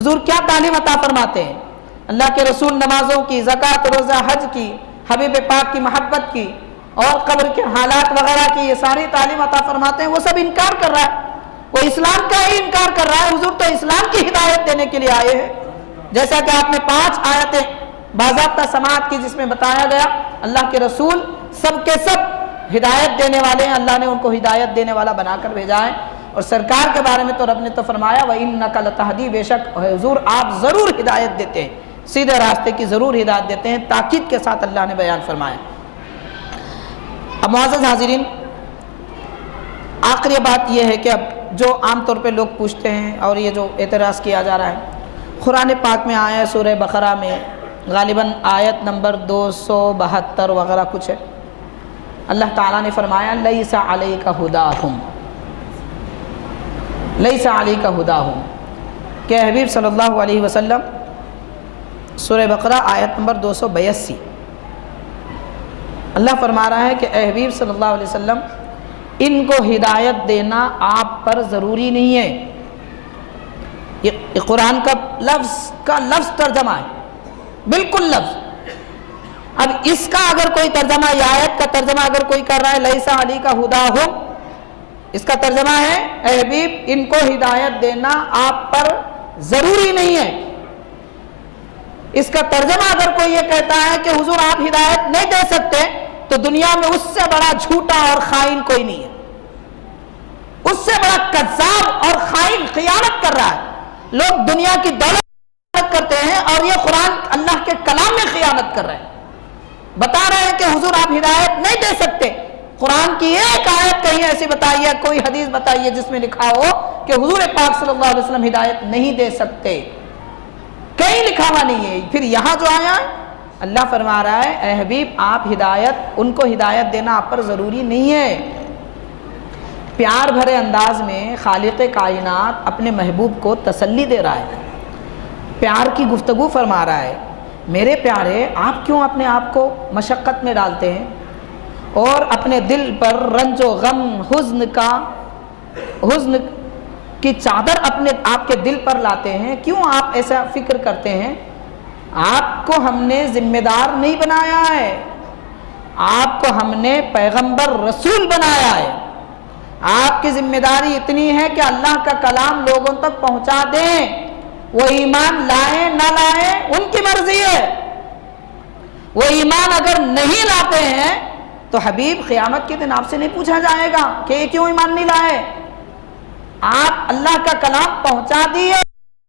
حضور کیا تعلیم عطا فرماتے ہیں؟ اللہ کے رسول نمازوں کی، زکوٰۃ، روزہ، حج کی، حبیب پاک کی محبت کی اور قبر کے حالات وغیرہ کی یہ ساری تعلیم عطا فرماتے ہیں۔ وہ سب انکار کر رہا ہے، وہ اسلام کا ہی انکار کر رہا ہے۔ حضور تو اسلام کی ہدایت دینے کے لیے آئے ہیں، جیسا کہ آپ نے 5 آیتیں باضابطہ سماعت کی جس میں بتایا گیا اللہ کے رسول سب کے سب ہدایت دینے والے ہیں، اللہ نے ان کو ہدایت دینے والا بنا کر بھیجا ہے۔ اور سرکار کے بارے میں تو رب نے تو فرمایا وَإِنَّكَ لَتَهْدِي، بے شک حضور آپ ضرور ہدایت دیتے ہیں، سیدھے راستے کی ضرور ہدایت دیتے ہیں، تاکید کے ساتھ اللہ نے بیان فرمایا۔ اب معزز حاضرین، آخری بات یہ ہے کہ اب جو عام طور پہ لوگ پوچھتے ہیں اور یہ جو اعتراض کیا جا رہا ہے، قرآن پاک میں آیا ہے سورہ بقرہ میں غالباً آیت نمبر 272 وغیرہ کچھ ہے، اللہ تعالیٰ نے فرمایا لَيْسَ عَلَيْكَ هُدَاهُمْ، لَيْسَ عَلَيْكَ هُدَاهُمْ، کہ حبیب صلی اللہ علیہ وسلم سورہ بقرہ آیت نمبر 282 اللہ فرما رہا ہے کہ اے حبیب صلی اللہ علیہ وسلم ان کو ہدایت دینا آپ پر ضروری نہیں ہے۔ یہ قرآن کا لفظ ترجمہ ہے، بالکل لفظ۔ اب اس کا اگر کوئی ترجمہ، یہ آیت کا ترجمہ اگر کوئی کر رہا ہے لیسا علی کا ہداہم، اس کا ترجمہ ہے اے حبیب ان کو ہدایت دینا آپ پر ضروری نہیں ہے۔ اس کا ترجمہ اگر کوئی یہ کہتا ہے کہ حضور آپ ہدایت نہیں دے سکتے، تو دنیا میں اس سے بڑا جھوٹا اور خائن کوئی نہیں ہے، اس سے بڑا کذاب اور خائن خیانت کر رہا ہے۔ لوگ دنیا کی دولت خیانت کرتے ہیں اور یہ قرآن اللہ کے کلام میں خیانت کر رہے ہیں، بتا رہے ہیں کہ حضور آپ ہدایت نہیں دے سکتے۔ قرآن کی ایک آیت کہیں ایسی بتائیے، کوئی حدیث بتائیے جس میں لکھا ہو کہ حضور پاک صلی اللہ علیہ وسلم ہدایت نہیں دے سکتے، کہیں لکھا ہوا نہیں ہے۔ پھر یہاں جو آیا اللہ فرما رہا ہے اے حبیب آپ ہدایت، ان کو ہدایت دینا آپ پر ضروری نہیں ہے۔ پیار بھرے انداز میں خالق کائنات اپنے محبوب کو تسلی دے رہا ہے، پیار کی گفتگو فرما رہا ہے، میرے پیارے آپ کیوں اپنے آپ کو مشقت میں ڈالتے ہیں اور اپنے دل پر رنج و غم، حزن کی چادر اپنے آپ کے دل پر لاتے ہیں، کیوں آپ ایسا فکر کرتے ہیں؟ آپ کو ہم نے ذمہ دار نہیں بنایا ہے، آپ کو ہم نے پیغمبر رسول بنایا ہے۔ آپ کی ذمہ داری اتنی ہے کہ اللہ کا کلام لوگوں تک پہنچا دیں، وہ ایمان لائیں نہ لائیں ان کی مرضی ہے۔ وہ ایمان اگر نہیں لاتے ہیں تو حبیب قیامت کے دن آپ سے نہیں پوچھا جائے گا کہ یہ کیوں ایمان نہیں لائے۔ آپ اللہ کا کلام پہنچا دیے،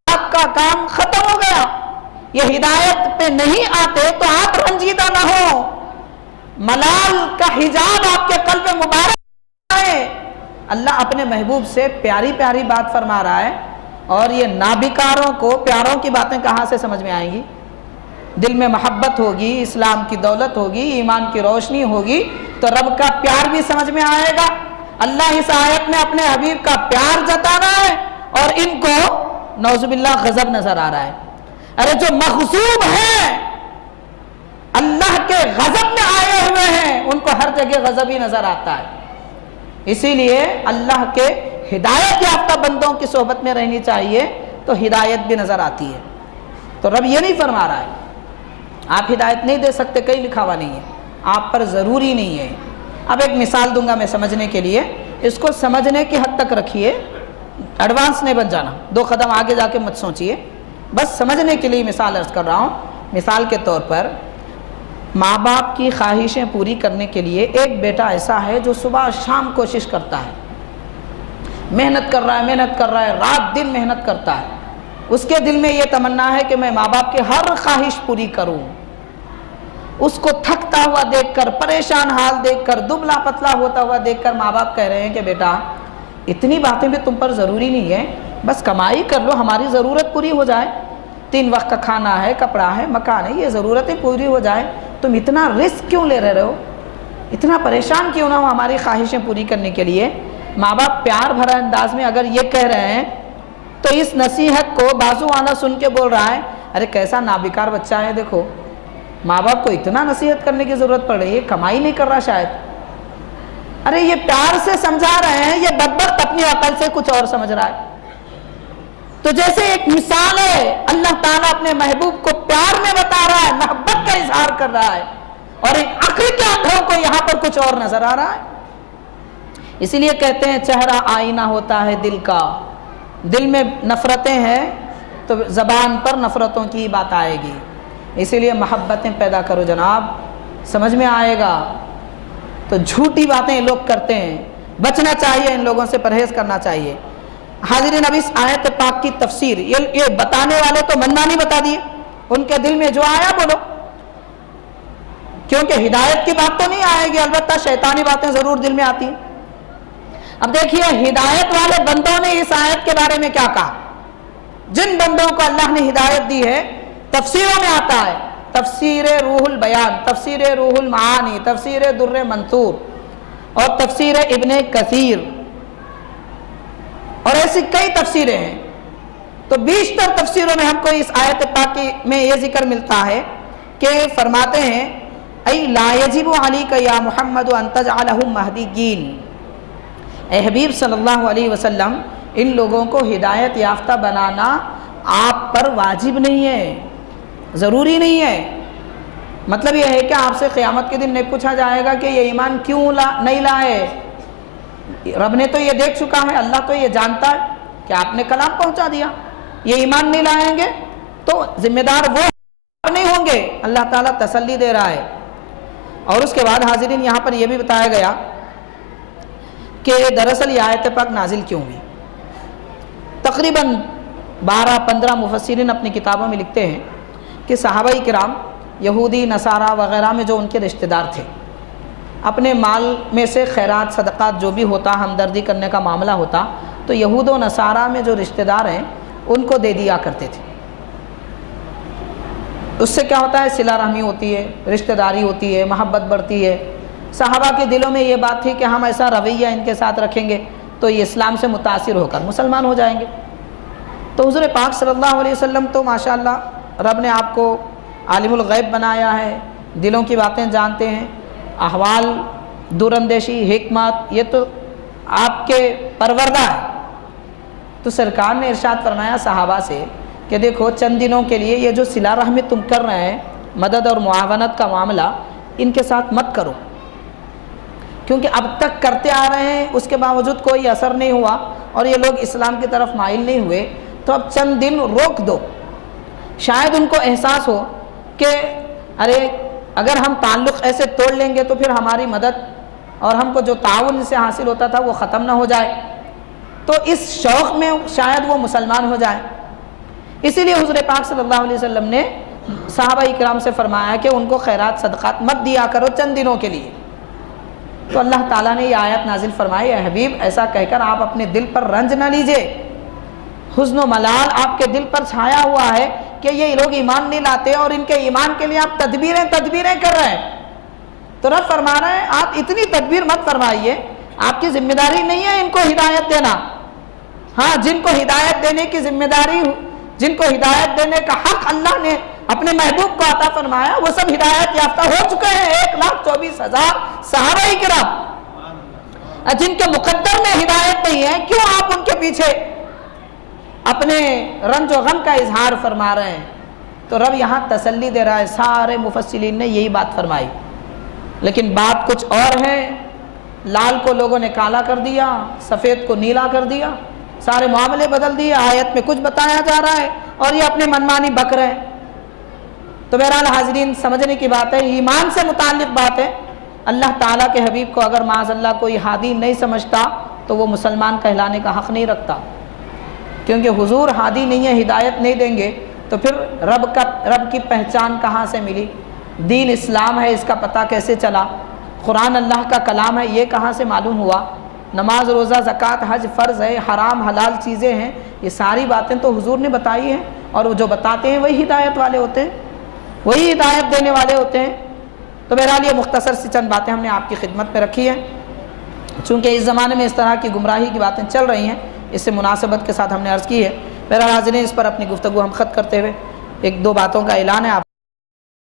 آپ کا کام ختم ہو گیا۔ یہ ہدایت پہ نہیں آتے تو آپ رنجیدہ نہ ہو، ملال کا حجاب آپ کے قلب مبارک آئے۔ اللہ اپنے محبوب سے پیاری پیاری بات فرما رہا ہے، اور یہ نابکاروں کو پیاروں کی باتیں کہاں سے سمجھ میں آئیں گی؟ دل میں محبت ہوگی، اسلام کی دولت ہوگی، ایمان کی روشنی ہوگی تو رب کا پیار بھی سمجھ میں آئے گا۔ اللہ اس آیت میں اپنے حبیب کا پیار جتا رہا ہے اور ان کو نعوذ باللہ غضب نظر آ رہا ہے۔ ارے جو مغضوب ہیں، اللہ کے غضب میں آئے ہوئے ہیں، ان کو ہر جگہ غضب ہی نظر آتا ہے۔ اسی لیے اللہ کے ہدایت یافتہ بندوں کی صحبت میں رہنی چاہیے تو ہدایت بھی نظر آتی ہے۔ تو رب یہ نہیں فرما رہا ہے آپ ہدایت نہیں دے سکتے، کہیں لکھا ہوا نہیں ہے، آپ پر ضروری نہیں ہے۔ اب ایک مثال دوں گا میں سمجھنے کے لیے، اس کو سمجھنے کی حد تک رکھیے، ایڈوانس نہیں بن جانا، 2 قدم آگے جا کے مت سوچیے، بس سمجھنے کے لیے مثال عرض کر رہا ہوں۔ مثال کے طور پر ماں باپ کی خواہشیں پوری کرنے کے لیے ایک بیٹا ایسا ہے جو صبح شام کوشش کرتا ہے، محنت کر رہا ہے، رات دن محنت کرتا ہے، اس کے دل میں یہ تمنا ہے کہ میں ماں باپ کی ہر خواہش پوری کروں۔ اس کو تھکتا ہوا دیکھ کر، پریشان حال دیکھ کر، دبلا پتلا ہوتا ہوا دیکھ کر ماں باپ کہہ رہے ہیں کہ بیٹا اتنی باتیں بھی تم پر ضروری نہیں ہے، بس کمائی کر لو، ہماری ضرورت پوری ہو جائے، 3 وقت کا کھانا ہے، کپڑا ہے، مکان ہے، یہ ضرورتیں پوری ہو جائیں، تم اتنا رسک کیوں لے رہے ہو، اتنا پریشان کیوں نہ ہو ہماری خواہشیں پوری کرنے کے لیے۔ ماں باپ پیار بھرا انداز میں اگر یہ کہہ رہے ہیں تو اس نصیحت کو بازو والا سن کے بول رہا ہے ارے کیسا نابکار بچہ ہے، دیکھو ماں باپ کو اتنا نصیحت کرنے کی ضرورت پڑ رہی ہے، کمائی نہیں کر رہا شاید۔ ارے یہ پیار سے سمجھا رہے ہیں، یہ بدبخت اپنی عقل سے کچھ اور سمجھ رہا ہے۔ تو جیسے ایک مثال ہے، اللہ تعالیٰ اپنے محبوب کو پیار میں بتا رہا ہے، محبت کا اظہار کر رہا ہے، اور ایک عقل کے آنکھوں کو یہاں پر کچھ اور نظر آ رہا ہے۔ اسی لیے کہتے ہیں چہرہ آئینہ ہوتا ہے دل کا، دل میں نفرتیں ہیں تو زبان پر نفرتوں کی بات آئے گی، اسی لیے محبتیں پیدا کرو جناب، سمجھ میں آئے گا۔ تو جھوٹی باتیں لوگ کرتے ہیں، بچنا چاہیے، ان لوگوں سے پرہیز کرنا چاہیے۔ حاضرین، اب اس آیت پاک کی تفسیر، یہ بتانے والے تو منانی بتا دیے، ان کے دل میں جو آیا بولو، کیونکہ ہدایت کی بات تو نہیں آئے گی، البتہ شیطانی باتیں ضرور دل میں آتی ہیں۔ اب دیکھیے ہدایت والے بندوں نے اس آیت کے بارے میں کیا کہا۔ جن بندوں کو اللہ نے ہدایت دی ہے، تفسیروں میں آتا ہے، تفسیر روح البیان، تفسیر روح المعانی، تفسیر در منثور اور تفسیر ابن کثیر، اور ایسی کئی تفسیریں ہیں۔ تو بیشتر تفسیروں میں ہم کو اس آیت پاک میں یہ ذکر ملتا ہے کہ فرماتے ہیں ای لا یجب علیک یا محمد ان تجعلہم مہدیین، اے حبیب صلی اللہ علیہ وسلم، ان لوگوں کو ہدایت یافتہ بنانا آپ پر واجب نہیں ہے، ضروری نہیں ہے۔ مطلب یہ ہے کہ آپ سے قیامت کے دن نہیں پوچھا جائے گا کہ یہ ایمان کیوں نہیں لائے، رب نے تو یہ دیکھ چکا ہے، اللہ تو یہ جانتا ہے کہ آپ نے کلام پہنچا دیا، یہ ایمان نہیں لائیں گے تو ذمہ دار وہ نہیں ہوں گے۔ اللہ تعالیٰ تسلی دے رہا ہے۔ اور اس کے بعد حاضرین یہاں پر یہ بھی بتایا گیا کہ دراصل یہ آیت پاک نازل کیوں ہوئی۔ تقریباً 12-15 مفسرین اپنی کتابوں میں لکھتے ہیں کہ صحابہ کرام یہودی نصارہ وغیرہ میں جو ان کے رشتہ دار تھے، اپنے مال میں سے خیرات صدقات جو بھی ہوتا، ہمدردی کرنے کا معاملہ ہوتا، تو یہود و نصارہ میں جو رشتہ دار ہیں ان کو دے دیا کرتے تھے۔ اس سے کیا ہوتا ہے، صلہ رحمی ہوتی ہے، رشتہ داری ہوتی ہے، محبت بڑھتی ہے۔ صحابہ کے دلوں میں یہ بات تھی کہ ہم ایسا رویہ ان کے ساتھ رکھیں گے تو یہ اسلام سے متاثر ہو کر مسلمان ہو جائیں گے۔ تو حضور پاک صلی اللہ علیہ وسلم تو ماشاءاللہ رب نے آپ کو عالم الغیب بنایا ہے، دلوں کی باتیں جانتے ہیں، احوال، دور اندیشی، حکمت، یہ تو آپ کے پروردہ ہے۔ تو سرکار نے ارشاد فرمایا صحابہ سے کہ دیکھو چند دنوں کے لیے یہ جو صلہ رحمی تم کر رہے ہیں، مدد اور معاونت کا معاملہ، ان کے ساتھ مت کرو، کیونکہ اب تک کرتے آ رہے ہیں، اس کے باوجود کوئی اثر نہیں ہوا اور یہ لوگ اسلام کی طرف مائل نہیں ہوئے، تو اب چند دن روک دو، شاید ان کو احساس ہو کہ ارے اگر ہم تعلق ایسے توڑ لیں گے تو پھر ہماری مدد اور ہم کو جو تعاون سے حاصل ہوتا تھا وہ ختم نہ ہو جائے، تو اس شوق میں شاید وہ مسلمان ہو جائے۔ اسی لیے حضور پاک صلی اللہ علیہ وسلم نے صحابہ کرام سے فرمایا کہ ان کو خیرات صدقات مت دیا کرو چند دنوں کے لیے۔ تو اللہ تعالیٰ نے یہ آیت نازل فرمائی، اے حبیب ایسا کہہ کر آپ اپنے دل پر رنج نہ لیجئے، حزن و ملال آپ کے دل پر چھایا ہوا ہے کہ یہ لوگ ایمان نہیں لاتے اور ان کے ایمان کے لیے آپ تدبیریں کر رہے ہیں۔ تو رب فرما رہے ہیں آپ اتنی تدبیر مت فرمائیے، آپ کی ذمہ داری نہیں ہے ان کو ہدایت دینا۔ ہاں، جن کو ہدایت دینے کی ذمہ داری، جن کو ہدایت دینے کا حق اللہ نے اپنے محبوب کو عطا فرمایا، وہ سب ہدایت یافتہ ہو چکے ہیں، 1,24,000 صحابہ کرام۔ جن کے مقدر میں ہدایت نہیں ہے، کیوں آپ ان کے پیچھے اپنے رنج و غم کا اظہار فرما رہے ہیں؟ تو رب یہاں تسلی دے رہا ہے، سارے مفسرین نے یہی بات فرمائی، لیکن بات کچھ اور ہے۔ لال کو لوگوں نے کالا کر دیا، سفید کو نیلا کر دیا، سارے معاملے بدل دیے، آیت میں کچھ بتایا جا رہا ہے اور یہ اپنے منمانی بک رہے ہیں۔ تو بہرحال حاضرین سمجھنے کی بات ہے، ایمان سے متعلق بات ہے۔ اللہ تعالیٰ کے حبیب کو اگر معاذ اللہ کوئی ہادی نہیں سمجھتا تو وہ مسلمان کہلانے کا حق نہیں رکھتا، کیونکہ حضور ہادی نہیں ہے، ہدایت نہیں دیں گے تو پھر رب کی پہچان کہاں سے ملی؟ دین اسلام ہے، اس کا پتہ کیسے چلا؟ قرآن اللہ کا کلام ہے، یہ کہاں سے معلوم ہوا؟ نماز، روزہ، زکوٰۃ، حج فرض ہے، حرام حلال چیزیں ہیں، یہ ساری باتیں تو حضور نے بتائی ہیں، اور وہ جو بتاتے ہیں وہی ہدایت والے ہوتے ہیں، وہی ہدایت دینے والے ہوتے ہیں۔ تو بہرحال یہ مختصر سی چند باتیں ہم نے آپ کی خدمت میں رکھی ہیں، چونکہ اس زمانے میں اس طرح کی گمراہی کی باتیں چل رہی ہیں، اس سے مناسبت کے ساتھ ہم نے عرض کی ہے۔ بہرحال حاضرین اس پر اپنی گفتگو ہم ختم کرتے ہوئے ایک دو باتوں کا اعلان ہے آپ